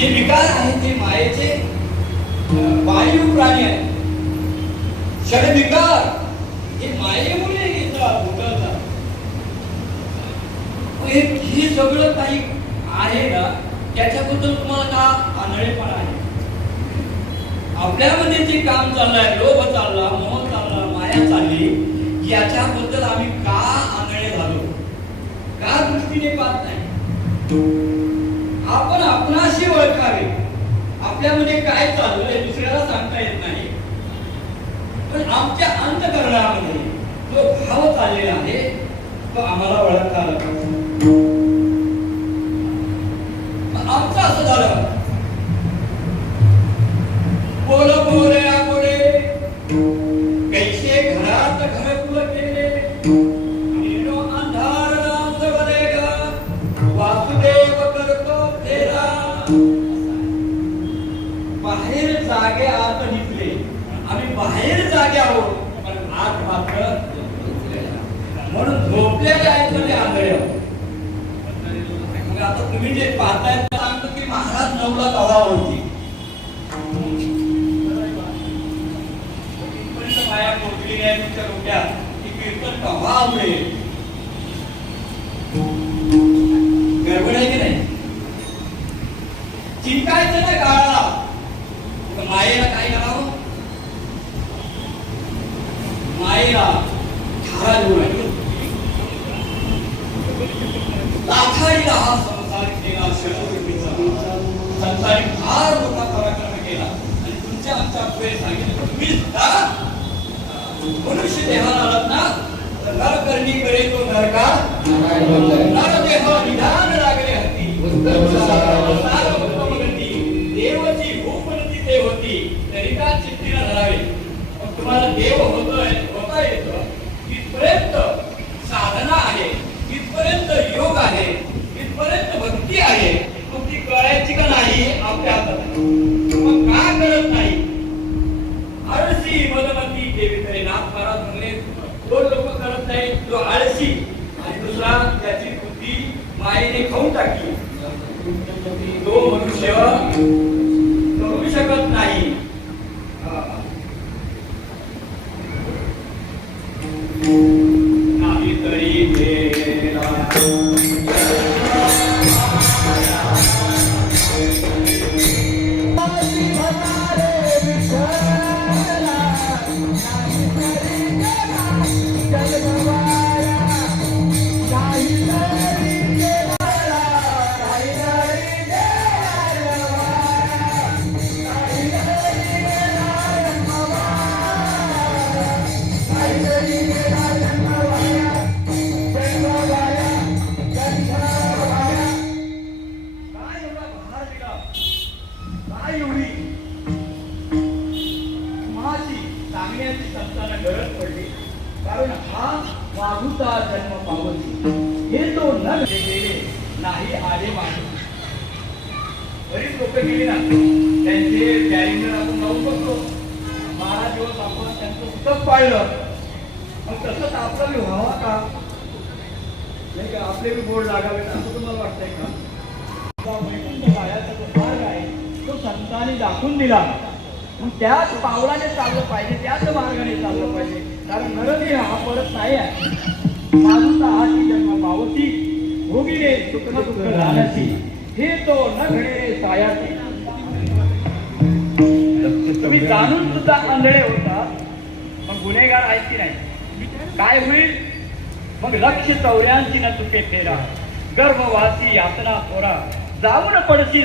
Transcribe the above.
जे विकार आहे ते मायेचे वायू प्राणी आहे. षडविकार हे मायेमुळे येतात उठतात. हे सगळं काही आहे ना, त्याच्याबद्दल तुम्हाला का आंधळेपणा आहे? आपल्यामध्ये जे काम चाललंय, लोभ चालला, मोह चालला, माया चालली, याच्याबद्दल आम्ही का आंधळे झालो, का दृष्टीने पाहत नाही? आपण आपणाशी ओळखावे. आपल्यामध्ये काय चाललंय दुसऱ्याला सांगता येत नाही, पण आमच्या अंतःकरणामध्ये जो भाव चाललेला आहे तो आम्हाला ओळखता आला पाहिजे. आमचं असं झालं, बोल बोल्या बोले कैसे घरात घरकुल केले, येणो अंधार नाम जगले ग, वासुदेव करतो फेरा. बाहेर जागे आत निघले, आम्ही बाहेर जागे आहोत पण आत मात्र म्हणून झोपलेले आहेत तरी आंधळे आहोत. मग आता तुम्ही जे पाहताय ते सांगतो की महाराज नवला तवा होती, माया पोचली नाही तुमच्या डोक्यात की कीर्तन कव्हा आवडेल. गडबड आहे की नाही? चिंतायचं ना काळाला, मायेला काय करावं? मायेला धारा देऊ, लाखाडीला हा संसार केला, संसारी फार मोठा पराक्रम केला आणि तुमच्या आमच्या पुढे सांगितलं तुम्हीच का मनुष्य देहाला आलात ना, तर नर करणी करे तो नरकार, नर देह निधान लागले हत्ती, देवाची भूपनती ते होती तरी का चित्तीला धरावे. तुम्हाला देव होता येतं इथपर्यंत साधना आहे, इथपर्यंत योग आहे, इथपर्यंत भक्ती आहे, मग ती कळायची का नाही आपल्या हातात. मग का कळत नाही? आळशी मदमती देवी करे नाथ महाराज म्हणले, दोन लोक करत नाही, जो आळशी आणि दुसरा त्याची बुद्धी मायेने खाऊन टाकली, तो मनुष्य करू शकत नाही. नाही तरी गरज पडली, कारण हा वाघूचा जन्म पावती हे तो न गेले नाही आले माणूस. बरीच लोक गेली ना, त्यांचे कॅलेंडर आपण जाऊन बघतो, 12 दिवस आपण त्यांचं सुतक पाळलं, मग तसंच आपला व्हावा का नाही का? आपले बी गोड लागावे असं तुम्हाला वाटतंय का? वैकुंठ जायचा जो मार्ग आहे तो संतांनी दाखवून दिला, मग त्याच पावलाने चाललं पाहिजे, त्याच मार्गाने चाललं पाहिजे. कारण नरदेह हा परत नाही आहे. माणूस हा ती जन्म पावती, भोगिले सुख दुःख राहण्याची, हे तो न घडे सायाची. तुम्ही जाणून सुद्धा आंधळे होता, मग गुन्हेगार आहेत की नाही? काय होईल मग? लक्ष 84 न तुके फेरा, गर्भवासी यातना पोरा, जाऊन पडशी